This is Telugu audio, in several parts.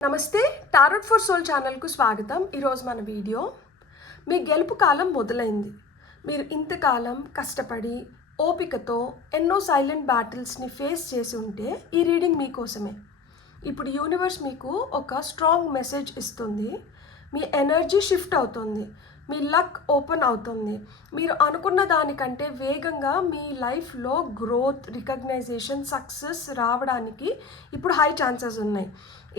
నమస్తే టారోట్ ఫర్ సోల్ ఛానల్కు స్వాగతం. ఈరోజు మన వీడియో మీ గెలుపు కాలం మొదలైంది. మీరు ఇంతకాలం కష్టపడి ఓపికతో ఎన్నో సైలెంట్ బ్యాటిల్స్ని ఫేస్ చేసి ఉంటే ఈ రీడింగ్ మీకోసమే. ఇప్పుడు యూనివర్స్ మీకు ఒక స్ట్రాంగ్ మెసేజ్ ఇస్తుంది. మీ ఎనర్జీ షిఫ్ట్ అవుతుంది, మీ లక్ ఓపెన్ అవుతుంది. మీరు అనుకున్న దానికంటే వేగంగా మీ లైఫ్లో గ్రోత్, రికగ్నైజేషన్, సక్సెస్ రావడానికి ఇప్పుడు హై ఛాన్సెస్ ఉన్నాయి.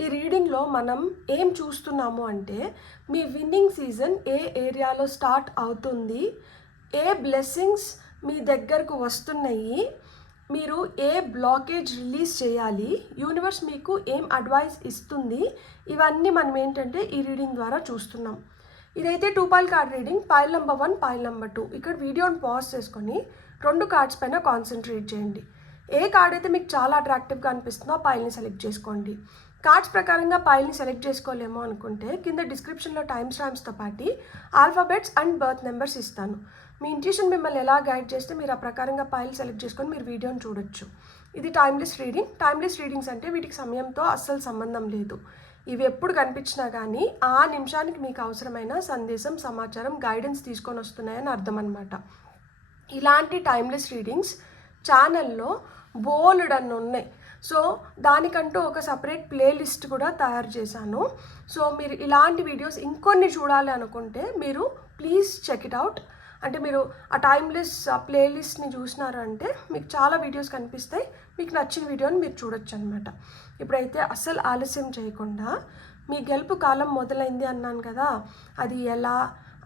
ఈ రీడింగ్లో మనం ఏం చూస్తున్నాము అంటే మీ విన్నింగ్ సీజన్ ఏ ఏరియాలో స్టార్ట్ అవుతుంది, ఏ బ్లెస్సింగ్స్ మీ దగ్గరకు వస్తున్నాయి, మీరు ఏ బ్లాకేజ్ రిలీజ్ చేయాలి, యూనివర్స్ మీకు ఏం అడ్వైస్ ఇస్తుంది, ఇవన్నీ మనం ఏంటంటే ఈ రీడింగ్ ద్వారా చూస్తున్నాం. ఇదైతే 2 pile card reading. Pile number 1, pile number 2. ఇక్కడ వీడియోని పాజ్ చేసుకొని 2 కార్డ్స్ పైన కాన్సన్ట్రేట్ చేయండి. ఏ కార్డ్ అయితే మీకు చాలా అట్రాక్టివ్గా అనిపిస్తుందో ఆ పైల్ని సెలెక్ట్ చేసుకోండి. కార్డ్స్ ప్రకారంగా పైల్ని సెలెక్ట్ చేసుకోలేమో అనుకుంటే కింద డిస్క్రిప్షన్లో టైమ్ స్టాంప్స్తో పాటు ఆల్ఫాబెట్స్ అండ్ బర్త్ నెంబర్స్ ఇస్తాను. మీ ఇంట్యూషన్ మిమ్మల్ని ఎలా గైడ్ చేస్తే మీరు ఆ ప్రకారంగా పైల్ సెలెక్ట్ చేసుకొని మీరు వీడియోని చూడొచ్చు. ఇది టైమ్లెస్ రీడింగ్. టైమ్లెస్ రీడింగ్స్ అంటే వీటికి సమయంతో అస్సలు సంబంధం లేదు. ఇవి ఎప్పుడు కనిపించినా కానీ ఆ నిమిషానికి మీకు అవసరమైన సందేశం, సమాచారం, గైడెన్స్ తీసుకొని వస్తున్నాయని అర్థం అనమాట. ఇలాంటి టైమ్లెస్ రీడింగ్స్ ఛానల్లో బోలెడన్ని ఉన్నాయి. సో దానికంటూ ఒక సపరేట్ ప్లేలిస్ట్ కూడా తయారు చేశాను. సో మీరు ఇలాంటి వీడియోస్ ఇంకొన్ని చూడాలి అనుకుంటే మీరు ప్లీజ్ చెక్ ఇట్ అవుట్. అంటే మీరు ఆ టైమ్లెస్ ప్లేలిస్ట్ని చూసినారంటే మీకు చాలా వీడియోస్ కనిపిస్తాయి. మీకు నచ్చిన వీడియోని మీరు చూడొచ్చు అనమాట. ఇప్పుడైతే అస్సలు ఆలస్యం చేయకుండా మీ గెలుపు కాలం మొదలైంది అన్నాను కదా, అది ఎలా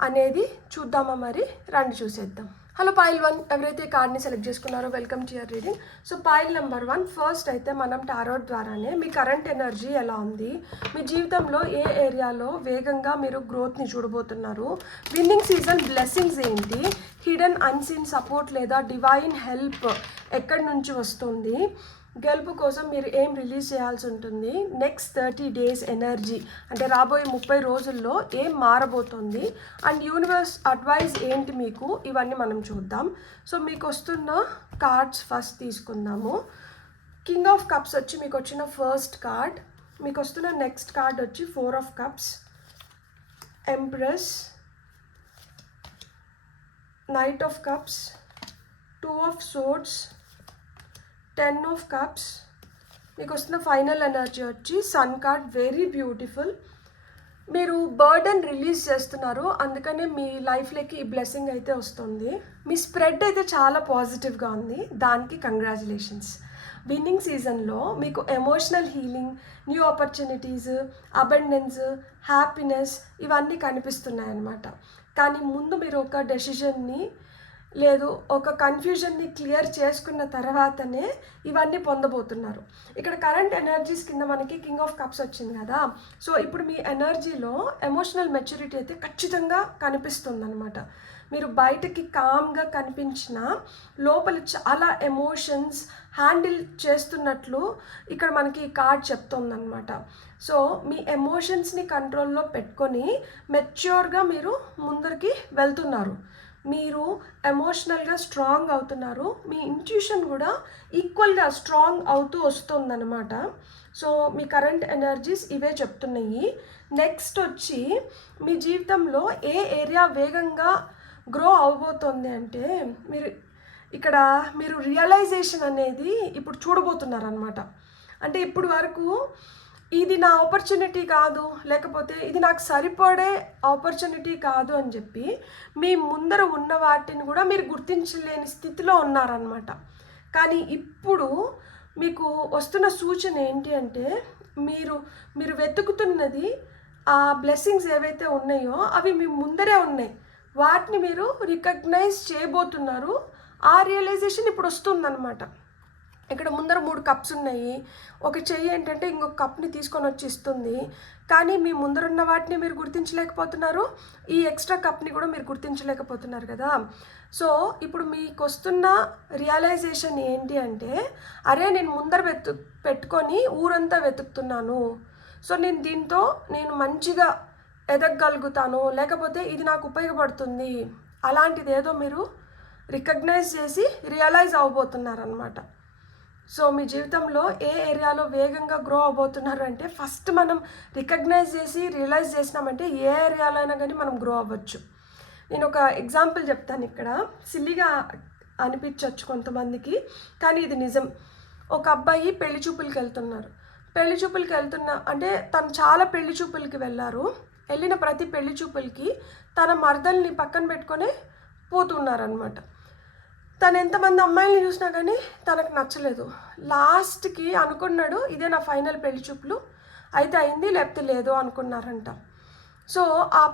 అనేది చూద్దామా? మరి రండి చూసేద్దాం. హలో పైల్ 1, ఎవరైతే కార్డ్ని సెలెక్ట్ చేసుకున్నారో welcome to your reading. So pile number 1, first అయితే మనం టారోట్ ద్వారానే మీ కరెంట్ ఎనర్జీ ఎలా ఉంది, మీ జీవితంలో ఏ ఏరియాలో వేగంగా మీరు గ్రోత్ని చూడబోతున్నారు, విన్నింగ్ సీజన్ బ్లెస్సింగ్స్ ఏంటి, హిడెన్ అన్సీన్ సపోర్ట్ లేదా డివైన్ హెల్ప్ ఎక్కడి నుంచి వస్తుంది, గెలుపు కోసం మీరు ఏం రిలీజ్ చేయాల్సి ఉంటుంది, నెక్స్ట్ 30 days ఎనర్జీ అంటే రాబోయే 30 రోజుల్లో ఏం మారబోతుంది, అండ్ యూనివర్స్ అడ్వైజ్ ఏంటి మీకు, ఇవన్నీ మనం చూద్దాం. సో మీకు వస్తున్న కార్డ్స్ ఫస్ట్ తీసుకుందాము. కింగ్ ఆఫ్ కప్స్ వచ్చి మీకు వచ్చిన ఫస్ట్ కార్డ్. మీకు వస్తున్న నెక్స్ట్ కార్డ్ వచ్చి 4 of cups, empress, knight of cups, 2 of swords, 10 of cups. మీకు వస్తున్న ఫైనల్ ఎనర్జీ వచ్చి సన్ కార్డ్. Very beautiful. మీరు బర్డెన్ రిలీజ్ చేస్తున్నారు, అందుకనే మీ లైఫ్లోకి ఈ బ్లెస్సింగ్ అయితే వస్తుంది. మీ స్ప్రెడ్ అయితే చాలా పాజిటివ్గా ఉంది, దానికి కంగ్రాచులేషన్స్. విన్నింగ్ సీజన్లో మీకు emotional healing, new opportunities, abundance, happiness ఇవన్నీ కనిపిస్తున్నాయి అన్నమాట. కానీ ముందు మీరు ఒక డెసిషన్ని లేదు ఒక కన్ఫ్యూజన్ని క్లియర్ చేసుకున్న తర్వాతనే ఇవన్నీ పొందబోతున్నారు. ఇక్కడ కరెంట్ ఎనర్జీస్ కింద మనకి కింగ్ ఆఫ్ కప్స్ వచ్చింది కదా. సో ఇప్పుడు మీ ఎనర్జీలో ఎమోషనల్ మెచ్యూరిటీ అయితే ఖచ్చితంగా కనిపిస్తుంది అనమాట. మీరు బయటకి కామ్గా కనిపించిన లోపల చాలా ఎమోషన్స్ హ్యాండిల్ చేస్తున్నట్లు ఇక్కడ మనకి ఈ కార్డ్ చెప్తుందన్నమాట. సో మీ ఎమోషన్స్ని కంట్రోల్లో పెట్టుకొని మెచ్యూర్గా మీరు ముందరికి వెళ్తున్నారు. మీరు ఎమోషనల్గా స్ట్రాంగ్ అవుతున్నారు. మీ ఇంట్యూషన్ కూడా ఈక్వల్గా స్ట్రాంగ్ అవుతూ వస్తుందన్నమాట. సో మీ కరెంట్ ఎనర్జీస్ ఇవే చెప్తున్నాయి. నెక్స్ట్ వచ్చి మీ జీవితంలో ఏ ఏరియా వేగంగా గ్రో అవబోతుంది అంటే మీరు రియలైజేషన్ అనేది ఇప్పుడు చూడబోతున్నారనమాట. అంటే ఇప్పుడు వరకు ఇది నా ఆపర్చునిటీ కాదు, లేకపోతే ఇది నాకు సరిపడే ఆపర్చునిటీ కాదు అని చెప్పి మీ ముందర ఉన్న వాటిని కూడా మీరు గుర్తించలేని స్థితిలో ఉన్నారనమాట. కానీ ఇప్పుడు మీకు వస్తున్న సూచన ఏంటి అంటే మీరు వెతుకుతున్నది ఆ బ్లెస్సింగ్స్ ఏవైతే ఉన్నాయో అవి మీ ముందరే ఉన్నాయి. వాటిని మీరు రికగ్నైజ్ చేయబోతున్నారు. ఆ రియలైజేషన్ ఇప్పుడు వస్తుందన్నమాట. ఇక్కడ ముందర 3 కప్స్ ఉన్నాయి. ఒక చెయ్యి ఏంటంటే ఇంకొక కప్ని తీసుకొని వచ్చి ఇస్తుంది. కానీ మీ ముందరున్న వాటిని మీరు గుర్తించలేకపోతున్నారు, ఈ ఎక్స్ట్రా కప్ని కూడా మీరు గుర్తించలేకపోతున్నారు కదా. సో ఇప్పుడు మీకు వస్తున్న రియలైజేషన్ ఏంటి అంటే, అరే నేను ముందర పెట్టుకొని ఊరంతా వెతుకుతున్నాను, సో దీంతో నేను మంచిగా ఎదగగలుగుతాను, లేకపోతే ఇది నాకు ఉపయోగపడుతుంది, అలాంటిది ఏదో మీరు రికగ్నైజ్ చేసి రియలైజ్ అవ్వబోతున్నారనమాట. సో మీ జీవితంలో ఏ ఏరియాలో వేగంగా గ్రో అవబోతున్నారు అంటే ఫస్ట్ మనం రికగ్నైజ్ చేసి రియలైజ్ చేసినామంటే ఏ ఏరియాలో అయినా కానీ మనం గ్రో అవ్వచ్చు. నేను ఒక ఎగ్జాంపుల్ చెప్తాను. ఇక్కడ సిల్లిగా అనిపించవచ్చు కొంతమందికి, కానీ ఇది నిజం. ఒక అబ్బాయి పెళ్లి చూపులకి వెళ్తున్నారు. పెళ్లి చూపులకి అంటే తను చాలా పెళ్లి చూపులకి వెళ్ళిన ప్రతి పెళ్లి చూపులకి తన మరదల్ని పక్కన పెట్టుకొని పోతున్నారనమాట. తను ఎంతమంది అమ్మాయిల్ని చూసినా కానీ తనకు నచ్చలేదు. లాస్ట్కి అనుకున్నాడు ఇదే నా ఫైనల్ పెళ్లి చూపులు, అయితే అయింది లేకపోతే లేదు అనుకున్నారంట. సో ఆ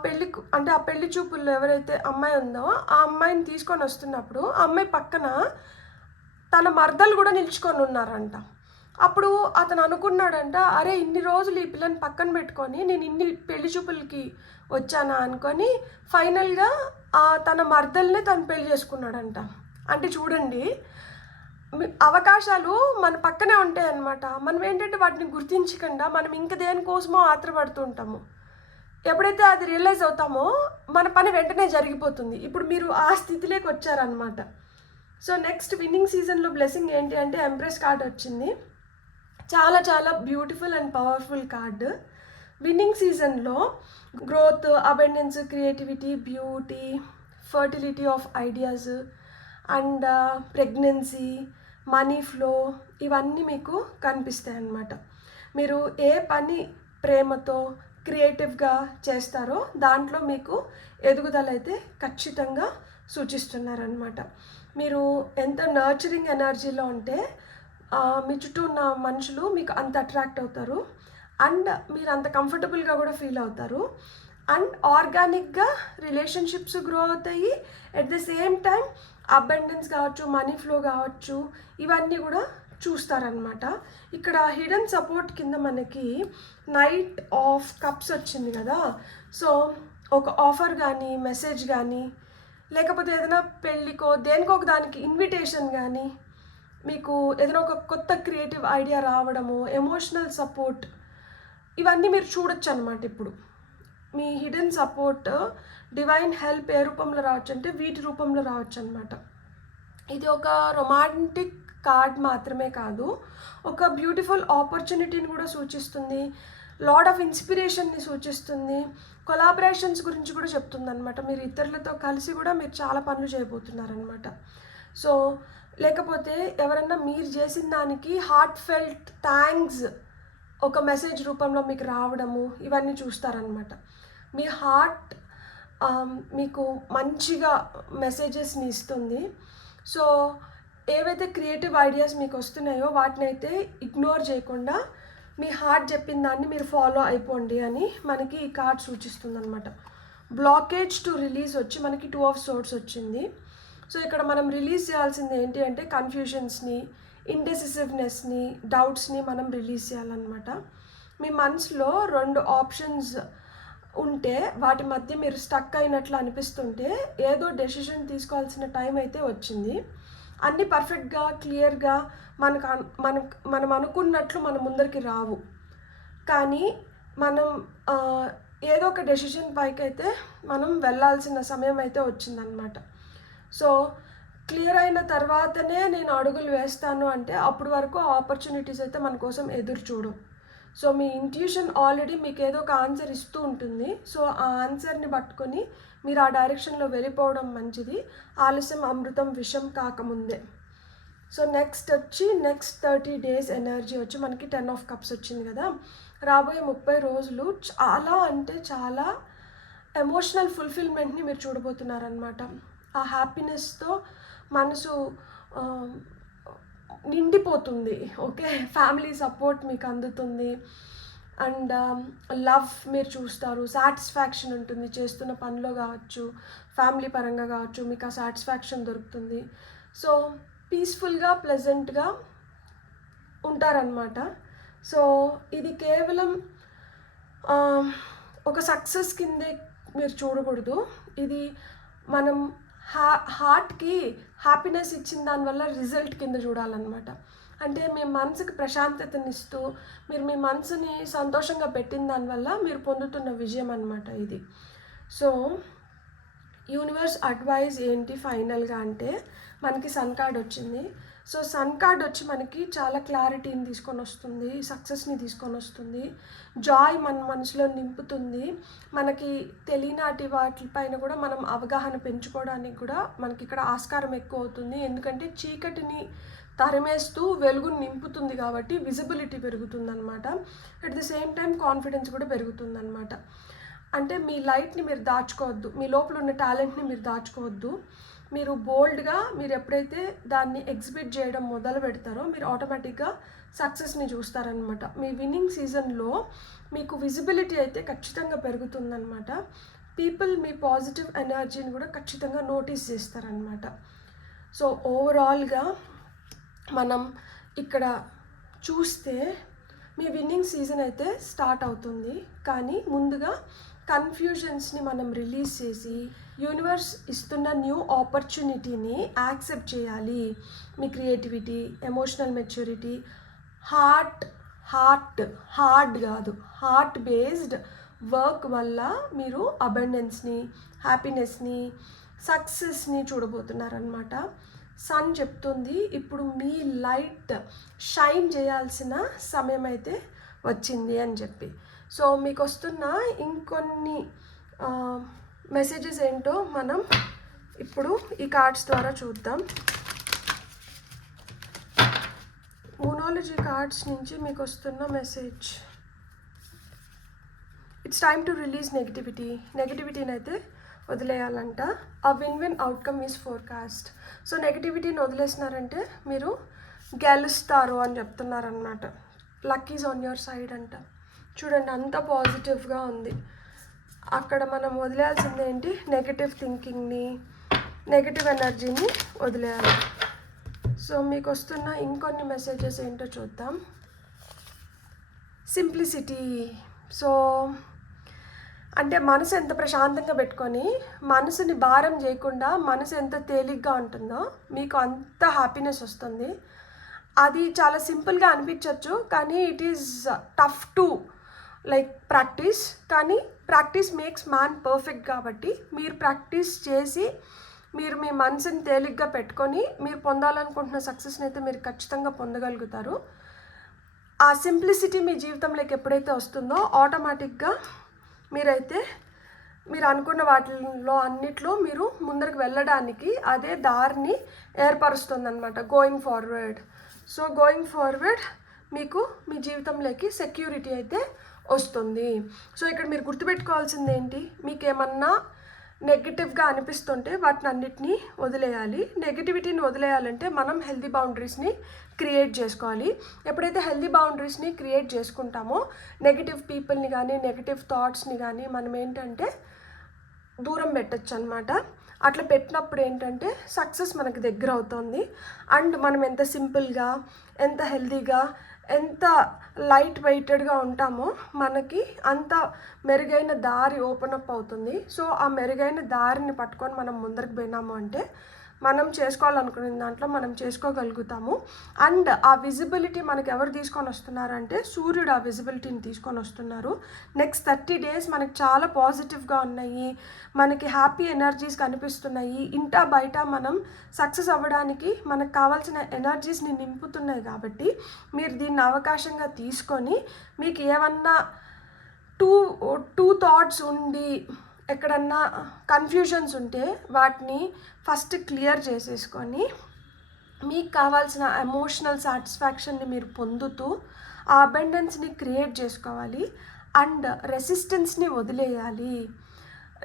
పెళ్లి చూపుల్లో ఎవరైతే అమ్మాయి ఉందో ఆ అమ్మాయిని తీసుకొని వస్తున్నప్పుడు ఆ అమ్మాయి పక్కన తన మరదలు కూడా నిల్చుకొని ఉన్నారంట. అప్పుడు అతను అనుకున్నాడంట, అరే ఇన్ని రోజులు ఈ పిల్లని పక్కన పెట్టుకొని నేను ఇన్ని పెళ్లి చూపులకి వచ్చానా అనుకొని ఫైనల్గా తన మరదల్నే తను పెళ్లి చేసుకున్నాడంట. అంటే చూడండి, అవకాశాలు మన పక్కనే ఉంటాయి అన్నమాట. మనం ఏంటంటే వాటిని గుర్తించకుండా మనం ఇంక దేనికోసమో ఆత్రపడుతూ ఉంటాము. ఎప్పుడైతే అది రియలైజ్ అవుతామో మన పని వెంటనే జరిగిపోతుంది. ఇప్పుడు మీరు ఆ స్థితిలోకి వచ్చారనమాట. సో నెక్స్ట్ విన్నింగ్ సీజన్లో బ్లెస్సింగ్ ఏంటి అంటే ఎంప్రెస్ కార్డ్ వచ్చింది. చాలా చాలా beautiful and powerful card. Winning సీజన్లో growth, abundance, creativity, beauty, fertility of ideas and pregnancy, money flow ఇవన్నీ మీకు కనిపిస్తాయి అన్నమాట. మీరు ఏ పని ప్రేమతో క్రియేటివ్గా చేస్తారో దాంట్లో మీకు ఎదుగుదల అయితే ఖచ్చితంగా సూచిస్తున్నారనమాట. మీరు ఎంత నర్చరింగ్ ఎనర్జీలో ఉంటే మీ చుట్టూ ఉన్న మనుషులు మీకు అంత అట్రాక్ట్ అవుతారు అండ్ మీరు అంత కంఫర్టబుల్గా కూడా ఫీల్ అవుతారు అండ్ ఆర్గానిక్గా రిలేషన్షిప్స్ గ్రో అవుతాయి. At the same time abundance కావచ్చు, మనీ ఫ్లో కావచ్చు, ఇవన్నీ కూడా చూస్తారనమాట. ఇక్కడ హిడెన్ సపోర్ట్ కింద మనకి నైట్ ఆఫ్ కప్స్ వచ్చింది కదా. సో ఒక ఆఫర్ కానీ, మెసేజ్ కానీ, లేకపోతే ఏదైనా పెళ్ళికో దేనికో ఒక దానికి ఇన్విటేషన్ కానీ, మీకు ఏదైనా ఒక కొత్త క్రియేటివ్ ఐడియా రావడము, ఎమోషనల్ సపోర్ట్, ఇవన్నీ మీరు చూడొచ్చు అనమాట. ఇప్పుడు మీ హిడెన్ సపోర్ట్, డివైన్ హెల్ప్ ఏ రూపంలో రావచ్చు అంటే వీటి రూపంలో రావచ్చు అనమాట. ఇది ఒక రొమాంటిక్ కార్డ్ మాత్రమే కాదు, ఒక బ్యూటిఫుల్ ఆపర్చునిటీని కూడా సూచిస్తుంది, లాడ్ ఆఫ్ ఇన్స్పిరేషన్ని సూచిస్తుంది, కొలాబరేషన్స్ గురించి కూడా చెప్తుంది అనమాట. మీరు ఇతరులతో కలిసి కూడా మీరు చాలా పనులు చేయబోతున్నారనమాట. సో లేకపోతే ఎవరన్నా మీరు చేసిన దానికి హార్ట్ ఫెల్ట్ థ్యాంక్స్ ఒక మెసేజ్ రూపంలో మీకు రావడము, ఇవన్నీ చూస్తారనమాట. మీ హార్ట్ మీకు మంచిగా మెసేజెస్ని ఇస్తుంది. సో ఏవైతే క్రియేటివ్ ఐడియాస్ మీకు వస్తున్నాయో వాటిని అయితే ఇగ్నోర్ చేయకుండా మీ హార్ట్ చెప్పిన దాన్ని మీరు ఫాలో అయిపోండి అని మనకి ఈ కార్డ్ సూచిస్తుంది అనమాట. బ్లాకేజ్ టు రిలీజ్ వచ్చి మనకి 2 ఆఫ్ సోర్డ్స్ వచ్చింది. సో ఇక్కడ మనం రిలీజ్ చేయాల్సింది ఏంటి అంటే కన్ఫ్యూషన్స్ని, ఇండెసిసివ్నెస్ని, డౌట్స్ని మనం రిలీజ్ చేయాలన్నమాట. మీ మనసులో 2 ఆప్షన్స్ ఉంటే వాటి మధ్య మీరు స్టక్ అయినట్లు అనిపిస్తుంటే ఏదో డెసిషన్ తీసుకోవాల్సిన టైం అయితే వచ్చింది. అన్నీ పర్ఫెక్ట్గా క్లియర్గా మనం అనుకున్నట్లు మన ముందరికి రావు, కానీ మనం ఏదో ఒక డెసిషన్ పైకి అయితే మనం వెళ్ళాల్సిన సమయం అయితే వచ్చిందనమాట. సో క్లియర్ అయిన తర్వాతనే నేను అడుగులు వేస్తాను అంటే అప్పటి వరకు ఆపర్చునిటీస్ అయితే మన కోసం ఎదురు చూడవు. సో మీ ఇంట్యూషన్ ఆల్రెడీ మీకు ఏదో ఒక ఆన్సర్ ఇస్తూ ఉంటుంది. సో ఆ ఆన్సర్ని పట్టుకొని మీరు ఆ డైరెక్షన్లో వెళ్ళిపోవడం మంచిది. ఆలస్యం అమృతం విషం కాకముందే. సో నెక్స్ట్ 30 days ఎనర్జీ వచ్చి మనకి 10 ఆఫ్ కప్స్ వచ్చింది కదా. రాబోయే 30 రోజులు చాలా అంటే చాలా ఎమోషనల్ ఫుల్ఫిల్మెంట్ని మీరు చూడబోతున్నారనమాట. ఆ హ్యాపీనెస్తో మనసు నిండిపోతుంది. ఓకే, ఫ్యామిలీ సపోర్ట్ మీకు అందుతుంది అండ్ లవ్ మీరు చూస్తారు, సాటిస్ఫాక్షన్ ఉంటుంది చేస్తున్న పనిలో కావచ్చు, ఫ్యామిలీ పరంగా కావచ్చు, మీకు ఆ సాటిస్ఫాక్షన్ దొరుకుతుంది. సో పీస్ఫుల్గా ప్లెజెంట్గా ఉంటారనమాట. సో ఇది కేవలం ఒక సక్సెస్ కిందే మీరు చూడకూడదు. ఇది మనం హార్ట్కి హ్యాపీనెస్ ఇచ్చిన దానివల్ల రిజల్ట్ కింద చూడాలన్నమాట. అంటే మీ మనసుకి ప్రశాంతతనిస్తూ మీరు మీ మనసుని సంతోషంగా పెట్టిన దానివల్ల మీరు పొందుతున్న విజయం అన్నమాట ఇది. సో యూనివర్స్ అడ్వైజ్ ఏంటి ఫైనల్గా అంటే మనకి సన్ కార్డ్ వచ్చింది. సో సన్ కార్డ్ వచ్చి మనకి చాలా క్లారిటీని తీసుకొని వస్తుంది, సక్సెస్ని తీసుకొని వస్తుంది, జాయ్ మన మనసులో నింపుతుంది. మనకి తెలియనాటి వాటిపైన కూడా మనం అవగాహన పెంచుకోవడానికి కూడా మనకి ఇక్కడ ఆస్కారం ఎక్కువ అవుతుంది. ఎందుకంటే చీకటిని తరిమేస్తూ వెలుగుని నింపుతుంది కాబట్టి విజిబిలిటీ పెరుగుతుందన్నమాట. At the same time confidence కూడా పెరుగుతుందన్నమాట. అంటే మీ లైట్ని మీరు దాచుకోవద్దు, మీ లోపల ఉన్న టాలెంట్ని మీరు దాచుకోవద్దు. మీరు బోల్డ్గా మీరు ఎప్పుడైతే దాన్ని ఎగ్జిబిట్ చేయడం మొదలు పెడతారో మీరు ఆటోమేటిక్గా సక్సెస్ని చూస్తారనమాట. మీ విన్నింగ్ సీజన్లో మీకు విజిబిలిటీ అయితే ఖచ్చితంగా పెరుగుతుందన్నమాట. పీపుల్ మీ పాజిటివ్ ఎనర్జీని కూడా ఖచ్చితంగా నోటీస్ చేస్తారనమాట. సో ఓవరాల్గా మనం ఇక్కడ చూస్తే మీ విన్నింగ్ సీజన్ అయితే స్టార్ట్ అవుతుంది. కానీ ముందుగా కన్ఫ్యూజన్స్ని మనం రిలీజ్ చేసి యూనివర్స్ ఇస్తున్న న్యూ ఆపర్చునిటీని యాక్సెప్ట్ చేయాలి. మీ creativity, emotional maturity, heart based work వల్ల మీరు అబండెన్స్ని, హ్యాపీనెస్ని, సక్సెస్ని చూడబోతున్నారనమాట. సన్ చెప్తుంది ఇప్పుడు మీ లైట్ షైన్ చేయాల్సిన సమయం అయితే వచ్చింది అని చెప్పి. సో మీకు వస్తున్న ఇంకొన్ని మెసేజెస్ ఏంటో మనం ఇప్పుడు ఈ కార్డ్స్ ద్వారా చూద్దాం. మూనాలజీ కార్డ్స్ నుంచి మీకు వస్తున్న message, it's time to release నెగిటివిటీని అయితే వదిలేయాలంట. ఆ win outcome is forecast. So నెగిటివిటీని వదిలేసినారంటే మీరు గెలుస్తారు అని చెప్తున్నారనమాట. Luck is on your side అంట. చూడండి అంత పాజిటివ్గా ఉంది. అక్కడ మనం వదిలేయాల్సింది ఏంటి, నెగటివ్ థింకింగ్ని, నెగటివ్ ఎనర్జీని వదిలేయాలి. సో మీకు వస్తున్న ఇంకొన్ని మెసేజెస్ ఏంటో చూద్దాం. సింప్లిసిటీ. సో అంటే మనసు ఎంత ప్రశాంతంగా పెట్టుకొని మనసుని భారం చేయకుండా మనసు ఎంత తేలిగ్గా ఉంటుందో మీకు అంత హ్యాపీనెస్ వస్తుంది. అది చాలా సింపుల్గా అనిపించవచ్చు, కానీ it is tough to practice. కానీ ప్రాక్టీస్ మేక్స్ మ్యాన్ పర్ఫెక్ట్ కాబట్టి మీరు ప్రాక్టీస్ చేసి మీరు మీ మనసుని తేలిగ్గా పెట్టుకొని మీరు పొందాలనుకుంటున్న సక్సెస్ని అయితే మీరు ఖచ్చితంగా పొందగలుగుతారు. ఆ సింప్లిసిటీ మీ జీవితంలోకి ఎప్పుడైతే వస్తుందో ఆటోమేటిక్గా మీరు అనుకున్న వాటిల్లో అన్నిట్లో మీరు ముందరికి వెళ్ళడానికి అదే దారిని ఏర్పరుస్తుంది అనమాట. గోయింగ్ ఫార్వర్డ్ మీకు మీ జీవితంలోకి సెక్యూరిటీ అయితే వస్తుంది. సో ఇక్కడ మీరు గుర్తుపెట్టుకోవాల్సింది ఏంటి, మీకు ఏమన్నా నెగిటివ్గా అనిపిస్తుంటే వాటిని అన్నిటినీ వదిలేయాలి. నెగిటివిటీని వదిలేయాలంటే మనం హెల్దీ బౌండరీస్ని క్రియేట్ చేసుకోవాలి. ఎప్పుడైతే హెల్దీ బౌండరీస్ని క్రియేట్ చేసుకుంటామో నెగిటివ్ పీపుల్ని కానీ నెగిటివ్ థాట్స్ని కానీ మనం ఏంటంటే దూరం పెట్టచ్చు అనమాట. అట్లా పెట్టినప్పుడు ఏంటంటే సక్సెస్ మనకి దగ్గర అవుతుంది. అండ్ మనం ఎంత సింపుల్గా, ఎంత హెల్దీగా, ఎంత లైట్ వెయిటెడ్గా ఉంటామో మనకి అంత మెరుగైన దారి ఓపెన్ అప్ అవుతుంది. సో ఆ మెరుగైన దారిని పట్టుకొని మనం ముందరికి పోయినాము అంటే మనం చేసుకోవాలనుకునే దాంట్లో మనం చేసుకోగలుగుతాము. అండ్ ఆ విజిబిలిటీ మనకి ఎవరు తీసుకొని వస్తున్నారంటే సూర్యుడు ఆ విజిబిలిటీని తీసుకొని వస్తున్నారు. నెక్స్ట్ 30 days మనకి చాలా పాజిటివ్గా ఉన్నాయి, మనకి హ్యాపీ ఎనర్జీస్ కనిపిస్తున్నాయి. ఇంటా బయట మనం సక్సెస్ అవ్వడానికి మనకు కావాల్సిన ఎనర్జీస్ని నింపుతున్నాయి. కాబట్టి మీరు దీన్ని అవకాశంగా తీసుకొని మీకు ఏమన్నా టూ థాట్స్ ఉండి ఎక్కడన్నా కన్ఫ్యూజన్స్ ఉంటే వాటిని ఫస్ట్ క్లియర్ చేసేసుకొని మీకు కావాల్సిన ఎమోషనల్ సాటిస్ఫాక్షన్ని మీరు పొందుతూ ఆ అబండెన్స్ని క్రియేట్ చేసుకోవాలి. అండ్ రెసిస్టెన్స్ని వదిలేయాలి.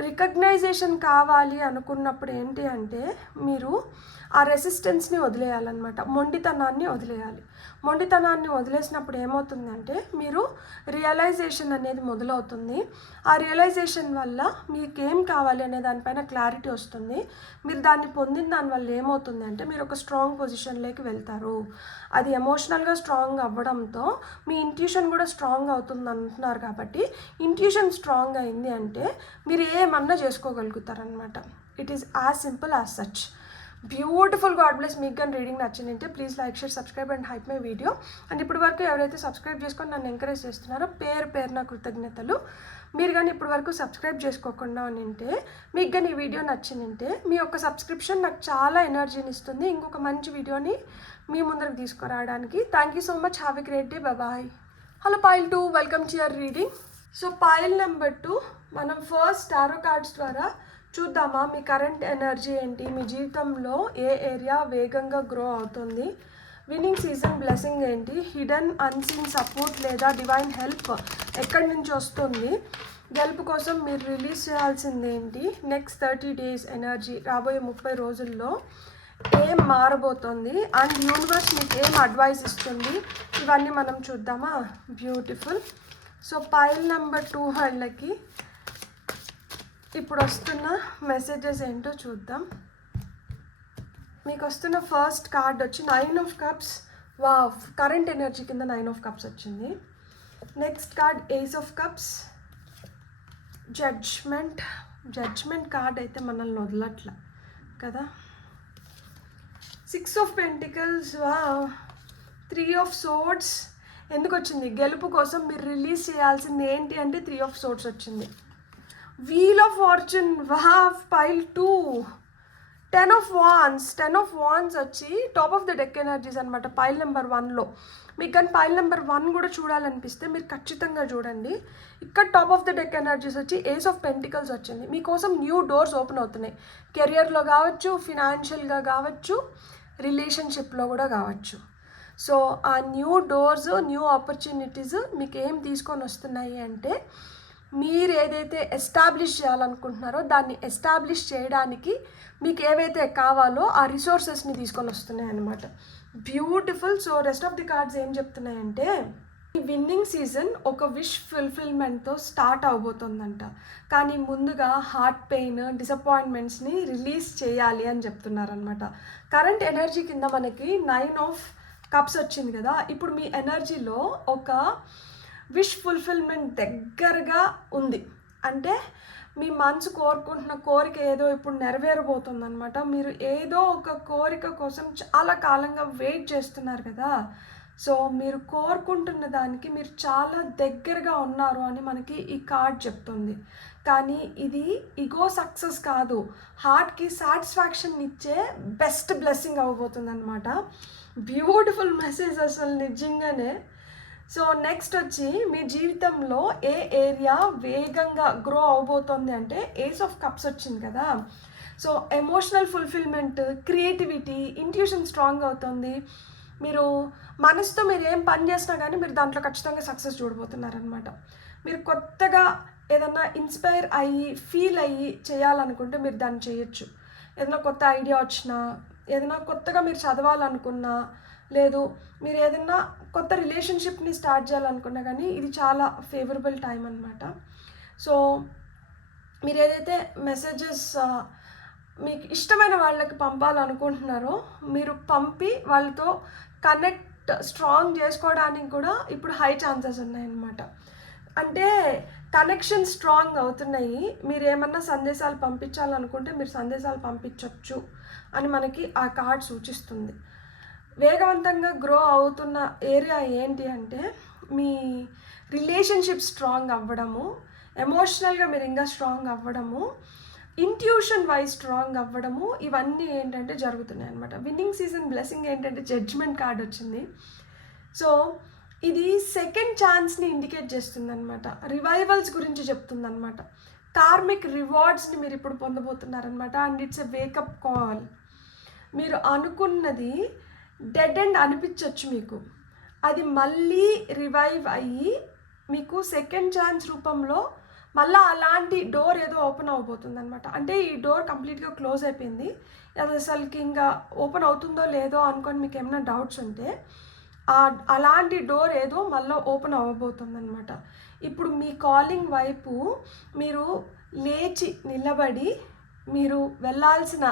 రికగ్నైజేషన్ కావాలి అనుకున్నప్పుడు ఏంటి అంటే మీరు ఆ రెసిస్టెన్స్ని వదిలేయాలన్నమాట. మొండితనాన్ని వదిలేసినప్పుడు ఏమవుతుందంటే మీరు రియలైజేషన్ అనేది మొదలవుతుంది. ఆ రియలైజేషన్ వల్ల మీకేం కావాలి అనే దానిపైన క్లారిటీ వస్తుంది. మీరు దాన్ని పొందిన దానివల్ల ఏమవుతుంది అంటే మీరు ఒక స్ట్రాంగ్ పొజిషన్లోకి వెళ్తారు. అది ఎమోషనల్గా స్ట్రాంగ్ అవ్వడంతో మీ ఇంట్యూషన్ కూడా స్ట్రాంగ్ అవుతుంది అంటున్నారు. కాబట్టి ఇంట్యూషన్ స్ట్రాంగ్ అయింది అంటే మీరు ఏమన్నా చేసుకోగలుగుతారనమాట. It is as simple as such. Beautiful God bless. మీకు కానీ రీడింగ్ నచ్చిందంటే please like, share, subscribe and hype my video. And ఇప్పటి వరకు ఎవరైతే సబ్స్క్రైబ్ చేసుకొని నన్ను ఎంకరేజ్ చేస్తున్నారో పేరున కృతజ్ఞతలు. మీరు కానీ ఇప్పటి వరకు సబ్స్క్రైబ్ చేసుకోకుండా ఉంటే మీకు కానీ ఈ వీడియో నచ్చిందంటే మీ యొక్క సబ్స్క్రిప్షన్ నాకు చాలా ఎనర్జీని ఇస్తుంది ఇంకొక మంచి వీడియోని మీ ముందరకు తీసుకురావడానికి. Thank you so much. Have a great day. Bye. Hello pile 2, welcome to your reading. So pile number 2 మనం ఫస్ట్ టారో కార్డ్స్ ద్వారా చూద్దామా మీ కరెంట్ ఎనర్జీ ఏంటి, మీ జీవితంలో ఏ ఏరియా వేగంగా గ్రో అవుతుంది, విన్నింగ్ సీజన్ బ్లెస్సింగ్ ఏంటి, హిడెన్ అన్సీన్ సపోర్ట్ లేదా డివైన్ హెల్ప్ ఎక్కడి నుంచి వస్తుంది, గెలుపు కోసం మీరు రిలీజ్ చేయాల్సింది ఏంటి, నెక్స్ట్ 30 days ఎనర్జీ, రాబోయే 30 రోజుల్లో ఏం మారబోతుంది, అండ్ యూనివర్స్ మీకు ఏం అడ్వైస్ ఇస్తుంది, ఇవన్నీ మనం చూద్దామా. బ్యూటిఫుల్. సో పైల్ నెంబర్ 2 వాళ్ళకి ఇప్పుడు వస్తున్న మెసేజెస్ ఏంటో చూద్దాం. మీకు వస్తున్న ఫస్ట్ కార్డ్ వచ్చి 9 of Cups. కరెంట్ ఎనర్జీ కింద 9 of Cups వచ్చింది. Next card Ace of Cups. Judgement card అయితే మనల్ని వదలట్ల కదా. 6 of Pentacles. 3 of Swords. ఎందుకు వచ్చింది? గెలుపు కోసం మీరు రిలీజ్ చేయాల్సింది ఏంటి అంటే 3 of Swords వచ్చింది. Wheel of fortune. Pile 2. 10 of Wands వచ్చి top of the deck energies అనమాట పైల్ నెంబర్ 1లో. మీకు కానీ పైల్ నెంబర్ 1 కూడా చూడాలనిపిస్తే మీరు ఖచ్చితంగా చూడండి. ఇక్కడ top of the deck energies వచ్చి ఏస్ ఆఫ్ పెంటికల్స్ వచ్చింది. మీకోసం న్యూ డోర్స్ ఓపెన్ అవుతున్నాయి. కెరియర్లో కావచ్చు, ఫినాన్షియల్గా కావచ్చు, రిలేషన్షిప్లో కూడా కావచ్చు. సో ఆ న్యూ డోర్స్, న్యూ ఆపర్చునిటీస్ మీకు ఏం తీసుకొని వస్తున్నాయి అంటే మీరు ఏదైతే ఎస్టాబ్లిష్ చేయాలనుకుంటున్నారో దాన్ని ఎస్టాబ్లిష్ చేయడానికి మీకు ఏవైతే కావాలో ఆ రిసోర్సెస్ని తీసుకొని వస్తున్నాయి అన్నమాట. Beautiful. So rest of the cards ఏం చెప్తున్నాయంటే ఈ విన్నింగ్ సీజన్ ఒక విష్ ఫుల్ఫిల్మెంట్తో స్టార్ట్ అవబోతుందంట. కానీ ముందుగా హార్ట్ పెయిన్, డిసప్పాయింట్మెంట్స్ని రిలీజ్ చేయాలి అని చెప్తున్నారనమాట. కరెంట్ ఎనర్జీ కింద మనకి 9 of Cups వచ్చింది కదా. ఇప్పుడు మీ ఎనర్జీలో ఒక విష్ ఫుల్ఫిల్మెంట్ దగ్గరగా ఉంది. అంటే మీ మనసు కోరుకుంటున్న కోరిక ఏదో ఇప్పుడు నెరవేరబోతుంది అనమాట. మీరు ఏదో ఒక కోరిక కోసం చాలా కాలంగా వెయిట్ చేస్తున్నారు కదా. సో మీరు కోరుకుంటున్న దానికి మీరు చాలా దగ్గరగా ఉన్నారు అని మనకి ఈ కార్డ్ చెప్తుంది. కానీ ఇది ఈగో సక్సెస్ కాదు, హార్ట్కి సాటిస్ఫాక్షన్ ఇచ్చే బెస్ట్ బ్లెస్సింగ్ అవ్వబోతుంది అనమాట. బ్యూటిఫుల్ మెసేజ్ అసలు నిజంగానే. సో నెక్స్ట్ వచ్చి మీ జీవితంలో ఏ ఏరియా వేగంగా గ్రో అవబోతుంది అంటే ఏస్ ఆఫ్ కప్స్ వచ్చింది కదా. So emotional fulfilment, creativity, intuition strong అవుతుంది. మీరు మనసుతో మీరు ఏం పని చేసినా కానీ మీరు దాంట్లో ఖచ్చితంగా సక్సెస్ చూడబోతున్నారనమాట. మీరు కొత్తగా ఏదన్నా ఇన్స్పైర్ అయ్యి ఫీల్ అయ్యి చేయాలనుకుంటే మీరు దాన్ని చేయొచ్చు. ఏదైనా కొత్త ఐడియా వచ్చినా, ఏదైనా కొత్తగా మీరు చదవాలనుకున్నా, లేదు మీరు ఏదైనా కొత్త రిలేషన్షిప్ని స్టార్ట్ చేయాలనుకున్నా కానీ ఇది చాలా ఫేవరబుల్ టైం అనమాట. సో మీరు ఏదైతే మెసేజెస్ మీకు ఇష్టమైన వాళ్ళకి పంపాలనుకుంటున్నారో మీరు పంపి వాళ్ళతో కనెక్ట్ స్ట్రాంగ్ చేసుకోవడానికి కూడా ఇప్పుడు హై ఛాన్సెస్ ఉన్నాయన్నమాట. అంటే కనెక్షన్ స్ట్రాంగ్ అవుతున్నాయి. మీరు ఏమన్నా సందేశాలు పంపించాలనుకుంటే మీరు సందేశాలు పంపించవచ్చు అని మనకి ఆ కార్డ్ సూచిస్తుంది. వేగవంతంగా గ్రో అవుతున్న ఏరియా ఏంటి అంటే మీ రిలేషన్షిప్ స్ట్రాంగ్ అవ్వడము, ఎమోషనల్గా మీరు ఇంకా స్ట్రాంగ్ అవ్వడము, ఇంట్యూషన్ వైజ్ స్ట్రాంగ్ అవ్వడము, ఇవన్నీ ఏంటంటే జరుగుతున్నాయి అనమాట. విన్నింగ్ సీజన్ బ్లెస్సింగ్ ఏంటంటే జడ్జ్మెంట్ కార్డ్ వచ్చింది. సో ఇది సెకండ్ ఛాన్స్ని ఇండికేట్ చేస్తుంది అనమాట. రివైవల్స్ గురించి చెప్తుంది అనమాట. కార్మిక్ రివార్డ్స్ని మీరు ఇప్పుడు పొందబోతున్నారనమాట. And it's a wake up call. మీరు అనుకున్నది డెడ్ ఎండ్ అనిపించవచ్చు మీకు, అది మళ్ళీ రివైవ్ అయ్యి మీకు సెకండ్ ఛాన్స్ రూపంలో మళ్ళీ అలాంటి డోర్ ఏదో ఓపెన్ అవబోతుంది అనమాట. అంటే ఈ డోర్ కంప్లీట్గా క్లోజ్ అయిపోయింది, అది అసలుకి ఇంకా ఓపెన్ అవుతుందో లేదో అనుకొని మీకు ఏమైనా డౌట్స్ ఉంటే అలాంటి డోర్ ఏదో మళ్ళీ ఓపెన్ అవ్వబోతుంది అనమాట. ఇప్పుడు మీ కాలింగ్ వైపు మీరు లేచి నిలబడి మీరు వెళ్ళాల్సిన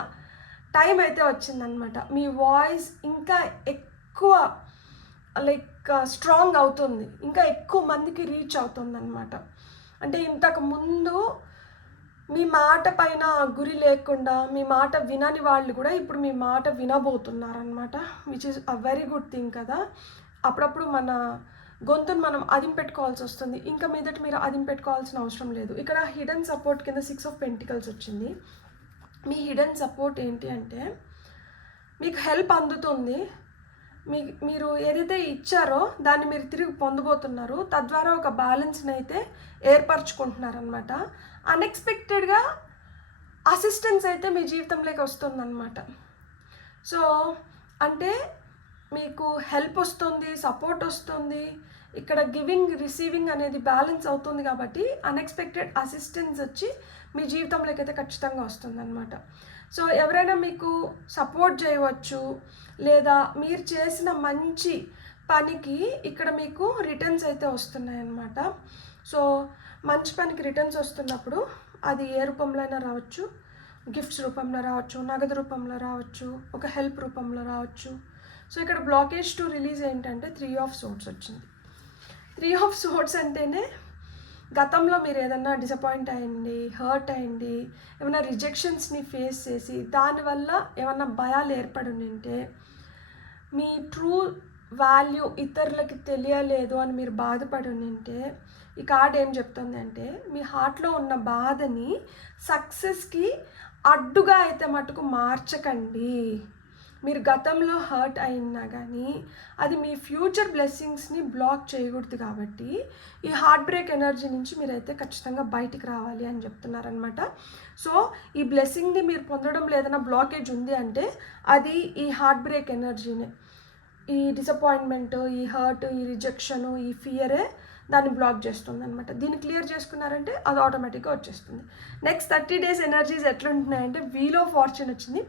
టైం అయితే వచ్చిందనమాట. మీ వాయిస్ ఇంకా ఎక్కువ స్ట్రాంగ్ అవుతుంది, ఇంకా ఎక్కువ మందికి రీచ్ అవుతుంది అనమాట. అంటే ఇంతకు ముందు మీ మాట పైన గురి లేకుండా మీ మాట వినని వాళ్ళు కూడా ఇప్పుడు మీ మాట వినబోతున్నారనమాట. Which is a very good thing కదా. అప్పుడప్పుడు మన గొంతును మనం అదిం పెట్టుకోవాల్సి వస్తుంది, ఇంకా మీదట మీరు అదిం పెట్టుకోవాల్సిన అవసరం లేదు. ఇక్కడ హిడెన్ సపోర్ట్ కింద 6 of Pentacles వచ్చింది. మీ హిడెన్ సపోర్ట్ ఏంటి అంటే మీకు హెల్ప్ అందుతుంది, మీరు ఏదైతే ఇచ్చారో దాన్ని మీరు తిరిగి పొందబోతున్నారు. తద్వారా ఒక బ్యాలెన్స్ని అయితే ఏర్పరచుకుంటున్నారనమాట. అన్ఎక్స్పెక్టెడ్గా అసిస్టెన్స్ అయితే మీ జీవితంలోకి వస్తుందన్నమాట. సో అంటే మీకు హెల్ప్ వస్తుంది, సపోర్ట్ వస్తుంది, ఇక్కడ గివింగ్ రిసీవింగ్ అనేది బ్యాలెన్స్ అవుతుంది. కాబట్టి అన్ఎక్స్పెక్టెడ్ అసిస్టెన్స్ వచ్చి మీ జీవితంలోకి అయితే ఖచ్చితంగా వస్తుందన్నమాట. సో ఎవరైనా మీకు సపోర్ట్ చేయవచ్చు, లేదా మీరు చేసిన మంచి పనికి ఇక్కడ మీకు రిటర్న్స్ అయితే వస్తున్నాయన్నమాట. సో మంచి పనికి రిటర్న్స్ వస్తున్నప్పుడు అది ఏ రూపంలో అయినా రావచ్చు, గిఫ్ట్స్ రూపంలో రావచ్చు, నగదు రూపంలో రావచ్చు, ఒక హెల్ప్ రూపంలో రావచ్చు. సో ఇక్కడ బ్లాకేజ్ టు రిలీజ్ ఏంటంటే 3 ఆఫ్ సోర్డ్స్ వచ్చింది. 3 ఆఫ్ సోర్డ్స్ అంటేనే గతంలో మీరు ఏదన్నా డిసప్పాయింట్ అయ్యండి, హర్ట్ అయ్యండి, ఏమైనా రిజెక్షన్స్ని ఫేస్ చేసి దానివల్ల ఏమన్నా భయాలు ఏర్పడి ఉంటే, మీ ట్రూ వాల్యూ ఇతరులకి తెలియలేదు అని మీరు బాధపడి ఉంటే, ఈ కార్డ్ ఏం చెప్తుంది అంటే మీ హార్ట్లో ఉన్న బాధని సక్సెస్కి అడ్డుగా అయితే మటుకు మార్చకండి. మీరు గతంలో హర్ట్ అయినా కానీ అది మీ ఫ్యూచర్ బ్లెస్సింగ్స్ని బ్లాక్ చేయకూడదు. కాబట్టి ఈ హార్ట్ బ్రేక్ ఎనర్జీ నుంచి మీరైతే ఖచ్చితంగా బయటికి రావాలి అని చెప్తున్నారనమాట. సో ఈ బ్లెస్సింగ్ని మీరు పొందడం లేదన్నా బ్లాకేజ్ ఉంది అంటే అది ఈ హార్ట్ బ్రేక్ ఎనర్జీనే. ఈ డిసప్పాయింట్మెంట్, ఈ హర్ట్, ఈ రిజెక్షను, ఈ ఫియరే దాన్ని బ్లాక్ చేస్తుంది అనమాట. దీన్ని క్లియర్ చేసుకున్నారంటే అది ఆటోమేటిక్గా వచ్చేస్తుంది. నెక్స్ట్ 30 days ఎనర్జీస్ ఎట్లుంటున్నాయంటే వీల్ ఆఫ్ ఫార్చ్యూన్ వచ్చింది.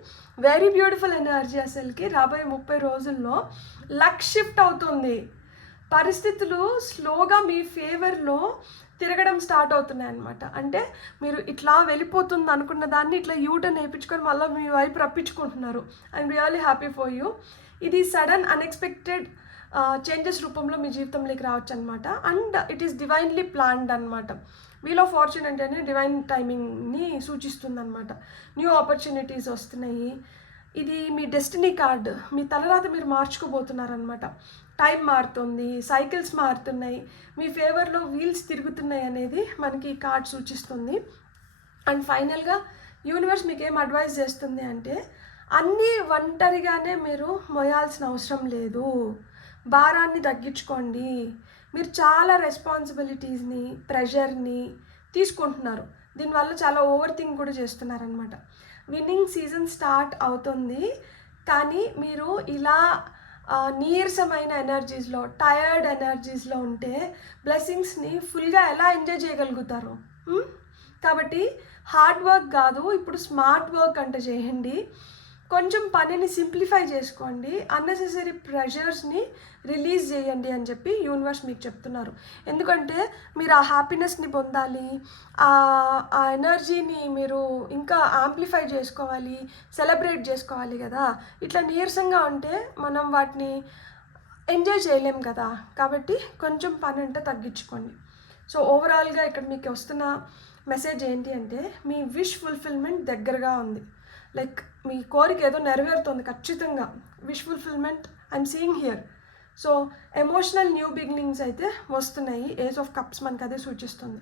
Very beautiful energy. అసలుకి రాబోయే 30 రోజుల్లో లక్ షిఫ్ట్ అవుతుంది. పరిస్థితులు స్లోగా మీ ఫేవర్లో తిరగడం స్టార్ట్ అవుతున్నాయి అనమాట. అంటే మీరు ఇట్లా వెళ్ళిపోతుంది అనుకున్న దాన్ని ఇట్లా యూటర్న్ వేయించుకొని మళ్ళీ మీ వైపు రప్పించుకుంటున్నారు. I'm really happy for you. ఇది సడన్ అన్ఎక్స్పెక్టెడ్ చేంజెస్ రూపంలో మీ జీవితంలోకి రావచ్చు అనమాట. And it is divinely planned అనమాట. వీల్ ఆఫ్ ఫార్చ్యూన్ అంటేనే డివైన్ టైమింగ్ని సూచిస్తుంది అనమాట. న్యూ ఆపర్చునిటీస్ వస్తున్నాయి. ఇది మీ డెస్టినీ కార్డ్. మీ తలరాత మీరు మార్చుకోబోతున్నారనమాట. టైం మారుతుంది, సైకిల్స్ మారుతున్నాయి, మీ ఫేవర్లో వీల్స్ తిరుగుతున్నాయి అనేది మనకి ఈ కార్డ్ సూచిస్తుంది. అండ్ ఫైనల్గా యూనివర్స్ మీకు ఏం అడ్వైజ్ చేస్తుంది అంటే అన్నీ ఒంటరిగానే మీరు మోయాల్సిన అవసరం లేదు. భారాన్ని తగ్గించుకోండి. మీరు చాలా రెస్పాన్సిబిలిటీస్ని, ప్రెషర్ని తీసుకుంటున్నారు. దీనివల్ల చాలా ఓవర్ థింక్ కూడా చేస్తున్నారనమాట. విన్నింగ్ సీజన్ స్టార్ట్ అవుతుంది, కానీ మీరు ఇలా నీరసమైన ఎనర్జీస్లో, టయర్డ్ ఎనర్జీస్లో ఉంటే బ్లెస్సింగ్స్ని ఫుల్గా ఎలా ఎంజాయ్ చేయగలుగుతారు? కాబట్టి హార్డ్ వర్క్ కాదు, ఇప్పుడు స్మార్ట్ వర్క్ అంటే చేయండి. కొంచెం పనిని సింప్లిఫై చేసుకోండి, అన్నెసెసరీ ప్రెషర్స్ని రిలీజ్ చేయండి అని చెప్పి యూనివర్స్ మీకు చెప్తున్నారు. ఎందుకంటే మీరు ఆ హ్యాపీనెస్ని పొందాలి, ఆ ఎనర్జీని మీరు ఇంకా యాంప్లిఫై చేసుకోవాలి, సెలబ్రేట్ చేసుకోవాలి కదా. ఇట్లా నీరసంగా ఉంటే మనం వాటిని ఎంజాయ్ చేయలేం కదా. కాబట్టి కొంచెం పని అంటే తగ్గించుకోండి. సో ఓవరాల్గా ఇక్కడ మీకు వస్తున్న మెసేజ్ ఏంటి అంటే మీ విష్ ఫుల్ఫిల్మెంట్ దగ్గరగా ఉంది. లైక్ మీ కోరిక ఏదో నెరవేరుతుంది ఖచ్చితంగా. Wish fulfilment I'm seeing here. So emotional new beginnings అయితే వస్తున్నాయి. ఏజ్ ఆఫ్ కప్స్ మనకు అదే సూచిస్తుంది.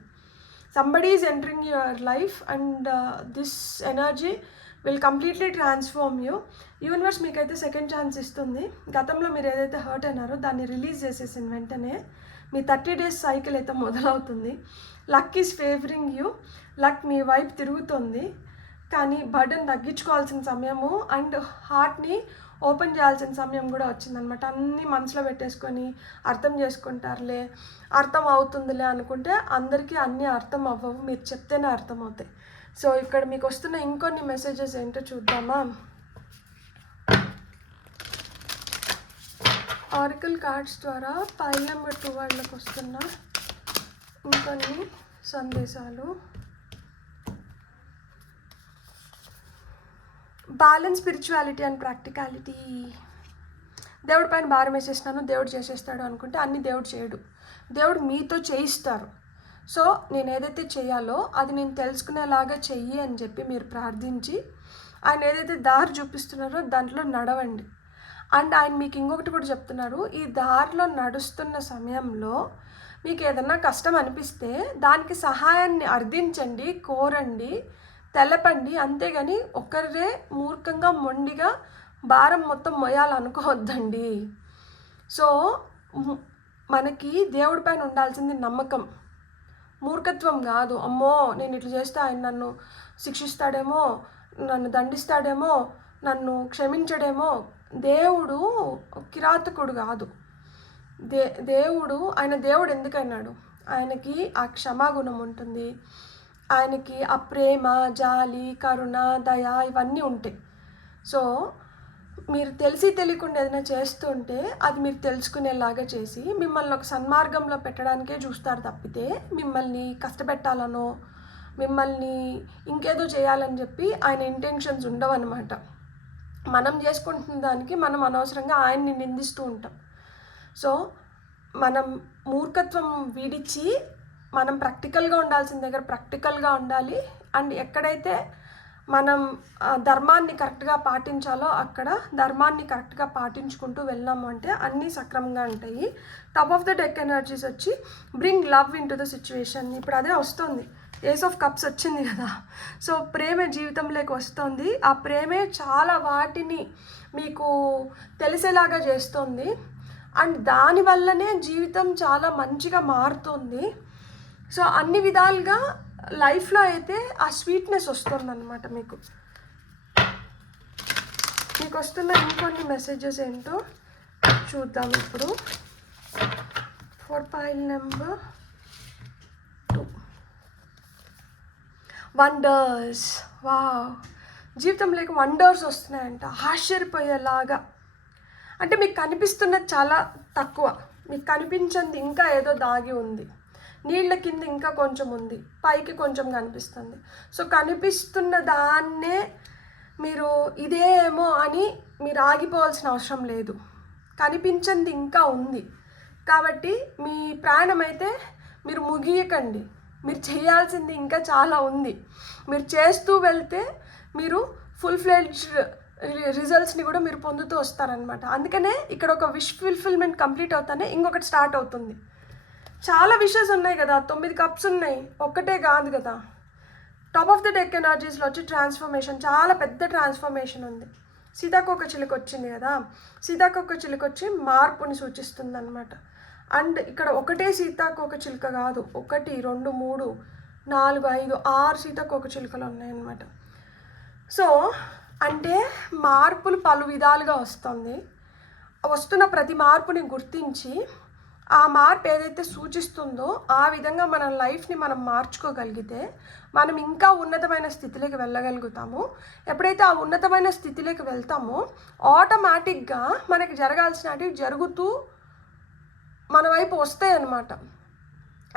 Somebody is entering your life and this energy will completely transform you. Universe మీకైతే సెకండ్ ఛాన్స్ ఇస్తుంది. గతంలో మీరు ఏదైతే హర్ట్ అయినారో దాన్ని రిలీజ్ చేసేసిన వెంటనే మీ 30 days సైకిల్ అయితే మొదలవుతుంది. Luck is favouring you. Luck మీ వైపు తిరుగుతుంది, కానీ బర్డన్ తగ్గించుకోవాల్సిన సమయము అండ్ హార్ట్ని ఓపెన్ చేయాల్సిన సమయం కూడా వచ్చిందనమాట. అన్నీ మనసులో పెట్టేసుకొని అర్థం చేసుకుంటారులే, అర్థం అవుతుందిలే అనుకుంటే అందరికీ అన్నీ అర్థం అవ్వవు, మీరు చెప్తేనే అర్థం అవుతాయి. సో ఇక్కడ మీకు వస్తున్న ఇంకొన్ని మెసేజెస్ ఏంటో చూద్దామా. ఆరికల్ కార్డ్స్ ద్వారా పైల్ నెంబర్ 2 వాళ్ళకి వస్తున్న ఇంకొన్ని సందేశాలు. Balance, spirituality and practicality. దేవుడి పైన భారం వేసేసినాను, దేవుడు చేసేస్తాడు అనుకుంటే అన్ని దేవుడు చేయడు. దేవుడు మీతో చేయిస్తారు. సో నేను ఏదైతే చేయాలో అది నేను తెలుసుకునేలాగా చెయ్యి అని చెప్పి మీరు ప్రార్థించి ఆయన ఏదైతే దారి చూపిస్తున్నారో దాంట్లో నడవండి. అండ్ ఆయన మీకు ఇంకొకటి కూడా చెప్తున్నారు, ఈ దారిలో నడుస్తున్న సమయంలో మీకు ఏదన్నా కష్టం అనిపిస్తే దానికి సహాయాన్ని అర్థించండి, కోరండి, తెలపండి. అంతేగాని ఒకరే మూర్ఖంగా మొండిగా భారం మొత్తం మొయ్యాలనుకోవద్దండి. సో మనకి దేవుడి పైన ఉండాల్సింది నమ్మకం, మూర్ఖత్వం కాదు. అమ్మో నేను ఇట్లా చేస్తే ఆయన నన్ను శిక్షిస్తాడేమో, నన్ను దండిస్తాడేమో, నన్ను క్షమించడేమో. దేవుడు కిరాతకుడు కాదు. ఆయన దేవుడు ఎందుకన్నాడు? ఆయనకి ఆ క్షమాగుణం ఉంటుంది, ఆయనకి ఆ ప్రేమ, జాలి, కరుణ, దయ ఇవన్నీ ఉంటాయి. సో మీరు తెలిసి తెలియకుండా ఏదైనా చేస్తుంటే అది మీరు తెలుసుకునేలాగా చేసి మిమ్మల్ని ఒక సన్మార్గంలో పెట్టడానికే చూస్తారు తప్పితే మిమ్మల్ని కష్టపెట్టాలనో మిమ్మల్ని ఇంకేదో చేయాలని చెప్పి ఆయన ఇంటెన్షన్స్ ఉండవన్నమాట. మనం చేసుకుంటున్న దానికి మనం అనవసరంగా ఆయన్ని నిందిస్తూ ఉంటాం. సో మనం మూర్ఖత్వం విడిచి మనం ప్రాక్టికల్గా ఉండాల్సిన దగ్గర ప్రాక్టికల్గా ఉండాలి. అండ్ ఎక్కడైతే మనం ధర్మాన్ని కరెక్ట్గా పాటించాలో అక్కడ ధర్మాన్ని కరెక్ట్గా పాటించుకుంటూ వెళ్ళాము అంటే అన్నీ సక్రమంగా ఉంటాయి. Top of the deck energies వచ్చి bring love into the situation. ఇప్పుడు అదే వస్తుంది, ఏస్ ఆఫ్ కప్స్ వచ్చింది కదా. సో ప్రేమే జీవితంలోకి వస్తుంది. ఆ ప్రేమే చాలా వాటిని మీకు తెలిసేలాగా చేస్తుంది. అండ్ దానివల్లనే జీవితం చాలా మంచిగా మారుతుంది. సో అన్ని విధాలుగా లైఫ్లో అయితే ఆ స్వీట్నెస్ వస్తుందన్నమాట. మీకు వస్తున్న ఇంకొన్ని మెసేజెస్ ఏంటో చూద్దాం ఇప్పుడు. 4 pile నెంబర్ 2 వండర్స్. వావ్, జీవితంలోకి వండర్స్ వస్తున్నాయంట, ఆశ్చర్యపోయేలాగా. అంటే మీకు కనిపిస్తున్నది చాలా తక్కువ, మీకు కనిపించింది ఇంకా ఏదో దాగి ఉంది, నీళ్ళ కింద ఇంకా కొంచెం ఉంది, పైకి కొంచెం కనిపిస్తుంది. సో కనిపిస్తున్న దాన్నే మీరు ఇదేమో అని మీరు ఆగిపోవాల్సిన అవసరం లేదు. కనిపించింది ఇంకా ఉంది కాబట్టి మీ ప్రయాణం అయితే మీరు ముగియకండి. మీరు చేయాల్సింది ఇంకా చాలా ఉంది. మీరు చేస్తూ వెళ్తే మీరు ఫుల్ ఫ్లెడ్జ్డ్ రిజల్ట్స్ని కూడా మీరు పొందుతూ వస్తారనమాట. అందుకనే ఇక్కడ ఒక విష్ ఫుల్ఫిల్మెంట్ కంప్లీట్ అవుతానే ఇంకొకటి స్టార్ట్ అవుతుంది. చాలా విషెస్ ఉన్నాయి కదా, 9 కప్స్ ఉన్నాయి, ఒక్కటే కాదు కదా. టాప్ ఆఫ్ ద డెక్ ఎనర్జీస్లో వచ్చి ట్రాన్స్ఫర్మేషన్, చాలా పెద్ద ట్రాన్స్ఫర్మేషన్ ఉంది. సీతాకోక చిలుక వచ్చింది కదా, సీతాకోక చిలుక వచ్చి మార్పుని సూచిస్తుంది అనమాట. అండ్ ఇక్కడ ఒకటే సీతాకోక చిలుక కాదు, 1 2 3 4 5 6 సీతాకోక చిలుకలు ఉన్నాయన్నమాట. సో అంటే మార్పులు పలు విధాలుగా వస్తున్న ప్రతి మార్పుని గుర్తించి ఆ మార్పు ఏదైతే సూచిస్తుందో ఆ విధంగా మన లైఫ్ని మనం మార్చుకోగలిగితే మనం ఇంకా ఉన్నతమైన స్థితిలోకి వెళ్ళగలుగుతాము. ఎప్పుడైతే ఆ ఉన్నతమైన స్థితిలోకి వెళ్తామో ఆటోమేటిక్గా మనకి జరగాల్సినవి జరుగుతూ మన వైపు వస్తాయి అన్నమాట.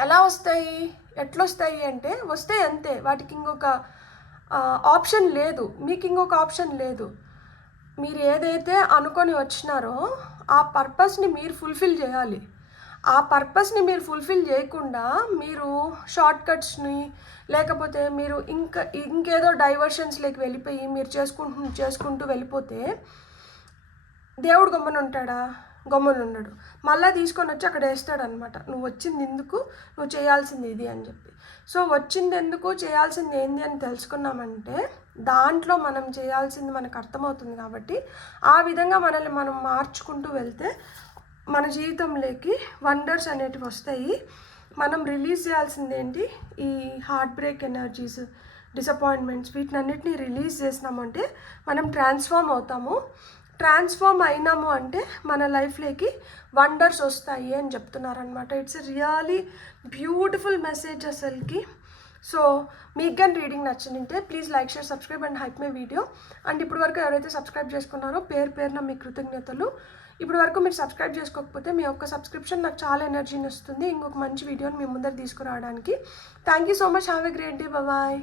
ఎలా వస్తాయి, ఎట్లొస్తాయి అంటే వస్తాయి అంతే. వాటికి ఇంకొక ఆప్షన్ లేదు, మీకు ఇంకొక ఆప్షన్ లేదు. మీరు ఏదైతే అనుకొని వచ్చినారో ఆ పర్పస్ని మీరు ఫుల్ఫిల్ చేయాలి. ఆ పర్పస్ని మీరు ఫుల్ఫిల్ చేయకుండా మీరు షార్ట్ కట్స్ని లేకపోతే మీరు ఇంకేదో డైవర్షన్స్లోకి వెళ్ళిపోయి మీరు చేసుకుంటూ వెళ్ళిపోతే దేవుడు గమ్మున ఉంటాడా? గమ్మున ఉండడు. మళ్ళీ తీసుకొని వచ్చి అక్కడ వేస్తాడనమాట. నువ్వు వచ్చింది ఎందుకు, నువ్వు చేయాల్సింది ఇది అని చెప్పి. సో వచ్చింది ఎందుకు, చేయాల్సింది ఏంది అని తెలుసుకున్నామంటే దాంట్లో మనం చేయాల్సింది మనకు అర్థమవుతుంది. కాబట్టి ఆ విధంగా మనల్ని మనం మార్చుకుంటూ వెళ్తే మన జీవితంలోకి వండర్స్ అనేటివి వస్తాయి. మనం రిలీజ్ చేయాల్సింది ఏంటి, ఈ హార్ట్ బ్రేక్ ఎనర్జీస్, డిసప్పాయింట్మెంట్స్, వీటినన్నిటిని రిలీజ్ చేసినామంటే మనం ట్రాన్స్ఫార్మ్ అవుతాము. ట్రాన్స్ఫార్మ్ అయినాము అంటే మన లైఫ్లోకి వండర్స్ వస్తాయి అని చెప్తున్నారనమాట. ఇట్స్ రియలీ బ్యూటిఫుల్ మెసేజ్ అసలుకి. సో మీకు కానీ రీడింగ్ నచ్చిందంటే please like, share, subscribe and hype my video. And ఇప్పుడు వరకు ఎవరైతే సబ్స్క్రైబ్ చేసుకున్నారో పేరున మీ కృతజ్ఞతలు. ఇప్పుడు వరకు మీరు సబ్స్క్రైబ్ చేసుకోకపోతే మీ యొక్క సబ్స్క్రిప్షన్ నాకు చాలా ఎనర్జీని వస్తుంది ఇంకొక మంచి వీడియోని మీ ముందర తీసుకురావడానికి. Thank you so much. Have a great day. Bye.